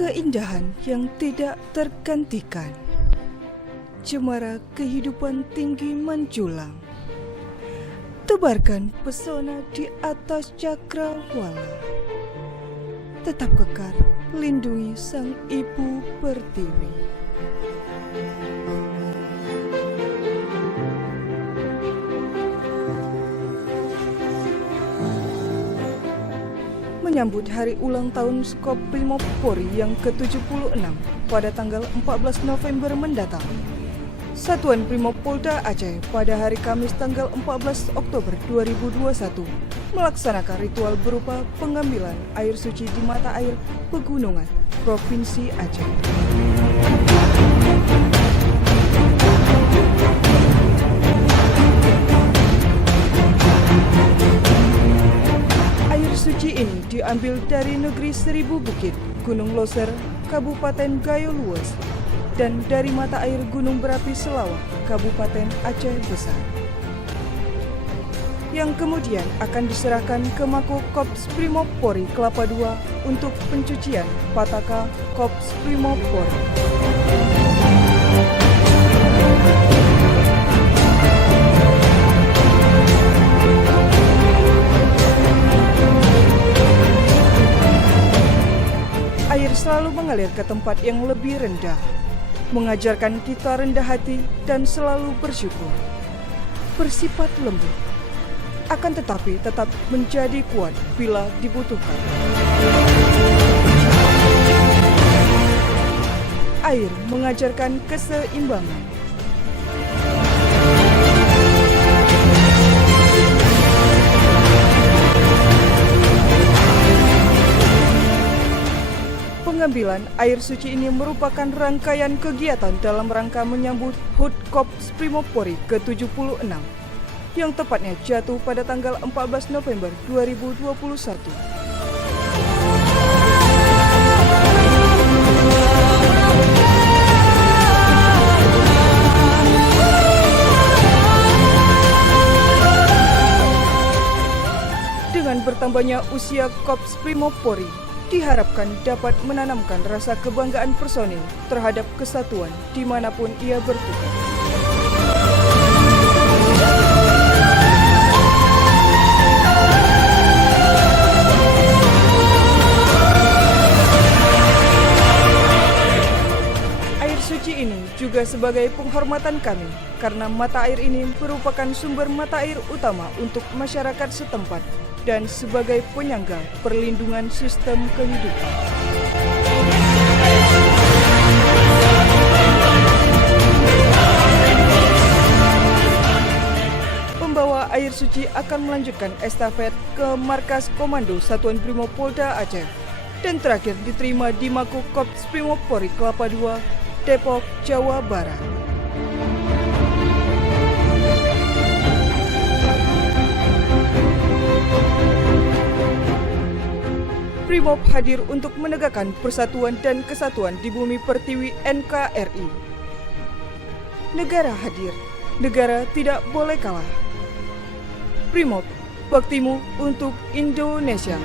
Keindahan yang tidak tergantikan, cemara kehidupan tinggi menjulang, tebarkan pesona di atas cakrawala. Tetap kekar lindungi sang ibu pertiwi. Menyambut hari ulang tahun Skop Brimob Polri yang ke-76 pada tanggal 14 November mendatang, Satuan Brimob Polda Aceh pada hari Kamis tanggal 14 Oktober 2021 melaksanakan ritual berupa pengambilan air suci di mata air pegunungan Provinsi Aceh. Suci ini diambil dari negeri Seribu Bukit, Gunung Loser, Kabupaten Gayo Lues, dan dari mata air Gunung Berapi Selawah, Kabupaten Aceh Besar, yang kemudian akan diserahkan ke Mako Kops Brimob Polri Kelapa II untuk pencucian Pataka Kops Brimob Polri. Air selalu mengalir ke tempat yang lebih rendah, mengajarkan kita rendah hati dan selalu bersyukur, bersifat lembut, akan tetapi tetap menjadi kuat bila dibutuhkan. Air mengajarkan keseimbangan. Pengambilan air suci ini merupakan rangkaian kegiatan dalam rangka menyambut HUT Kops Brimob Polri ke-76 yang tepatnya jatuh pada tanggal 14 November 2021. Dengan bertambahnya usia Kops Brimob Polri, diharapkan dapat menanamkan rasa kebanggaan personil terhadap kesatuan dimanapun ia bertugas. Air suci ini juga sebagai penghormatan kami karena mata air ini merupakan sumber mata air utama untuk masyarakat setempat dan sebagai penyangga perlindungan sistem kehidupan. Pembawa air suci akan melanjutkan estafet ke markas Komando Satuan Brimob Polda Aceh dan terakhir diterima di Mako Kops Brimob Polri Kelapa II, Depok, Jawa Barat. Brimob hadir untuk menegakkan persatuan dan kesatuan di bumi pertiwi NKRI. Negara hadir, negara tidak boleh kalah. Brimob, baktimu untuk Indonesia.